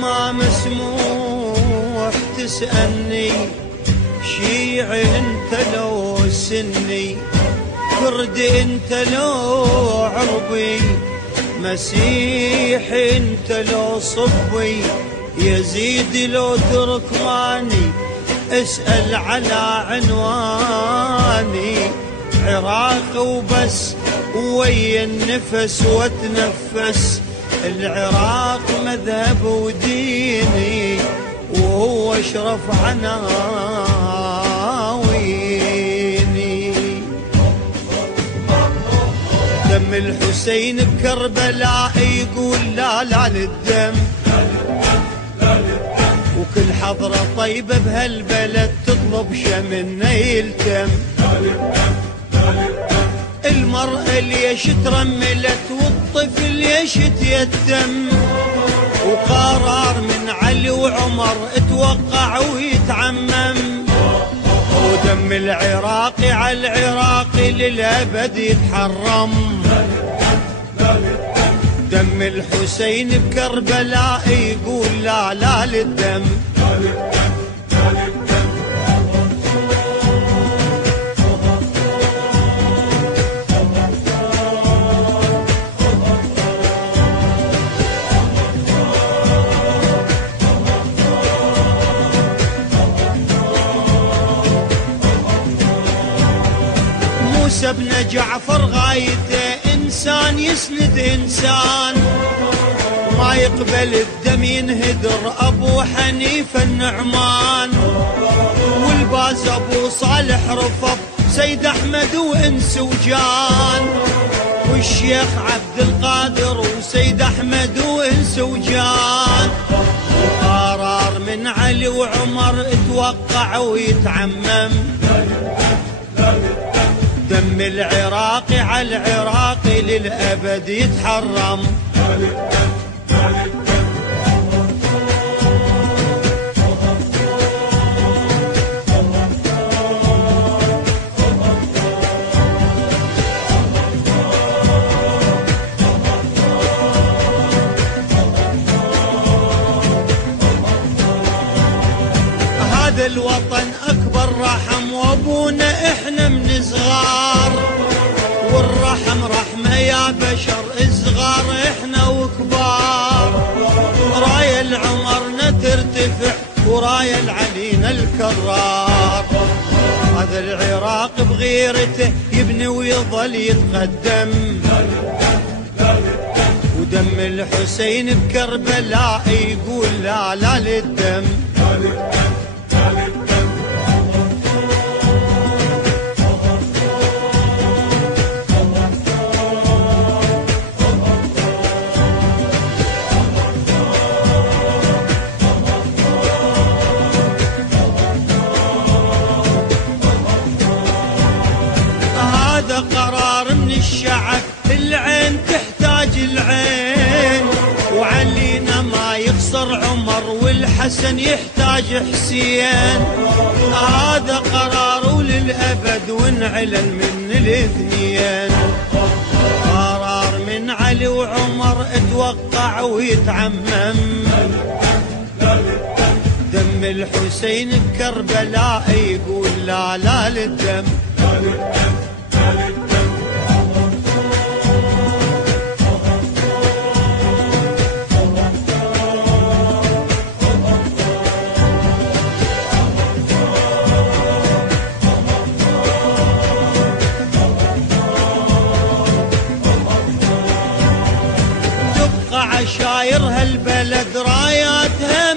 ما مسموح تسألني شيعي انت لو سني، كردي انت لو عربي، مسيحي انت لو صبي، يزيدي لو تركماني، اسأل على عنواني، عراق وبس ويا النفس واتنفس، العراق مذهب وديني وهو اشرف عناويني. دم الحسين بكربلاء يقول لا لا للدم، وكل حضرة طيبة بهالبلد تطلب شمنا يلتم. المرأة ليش ترملت والطفل ليش تيتم، وقرار من علي وعمر اتوقع ويتعمم، ودم العراقي على العراقي للأبد يتحرم. دم الحسين بكربلاء يقول لا لا للدم. موسى بن جعفر غايته إنسان يسند إنسان، ما يقبل الدم ينهدر أبو حنيفة النعمان، والباز أبو صالح رفض سيد أحمد وإنس وجان، والشيخ عبد القادر وسيد أحمد وإنس وجان، وقرار من علي وعمر اتوقع ويتعمم. دم العراقي على العراقي للأبد يتحرم. هذا الوطن أكبر رحم وأبونا إحنا من صغار، والرحم رحمة يا بشر صغار إحنا وكبار، راية العمرنا ترتفع وراية العلينا الكرار. هذا العراق بغيرته يبني ويظل يتقدم، ودم الحسين بكربلاء يقول لا لا للدم. قرار من الشعب العين تحتاج العين، وعلينا ما يخسر عمر والحسن يحتاج حسين. هذا قرار وللأبد ونعلن من الاثنين، قرار من علي وعمر اتوقع ويتعمم. دم الحسين بكربلاء يقول لا لا للدم. عشاير هالبلد راياتها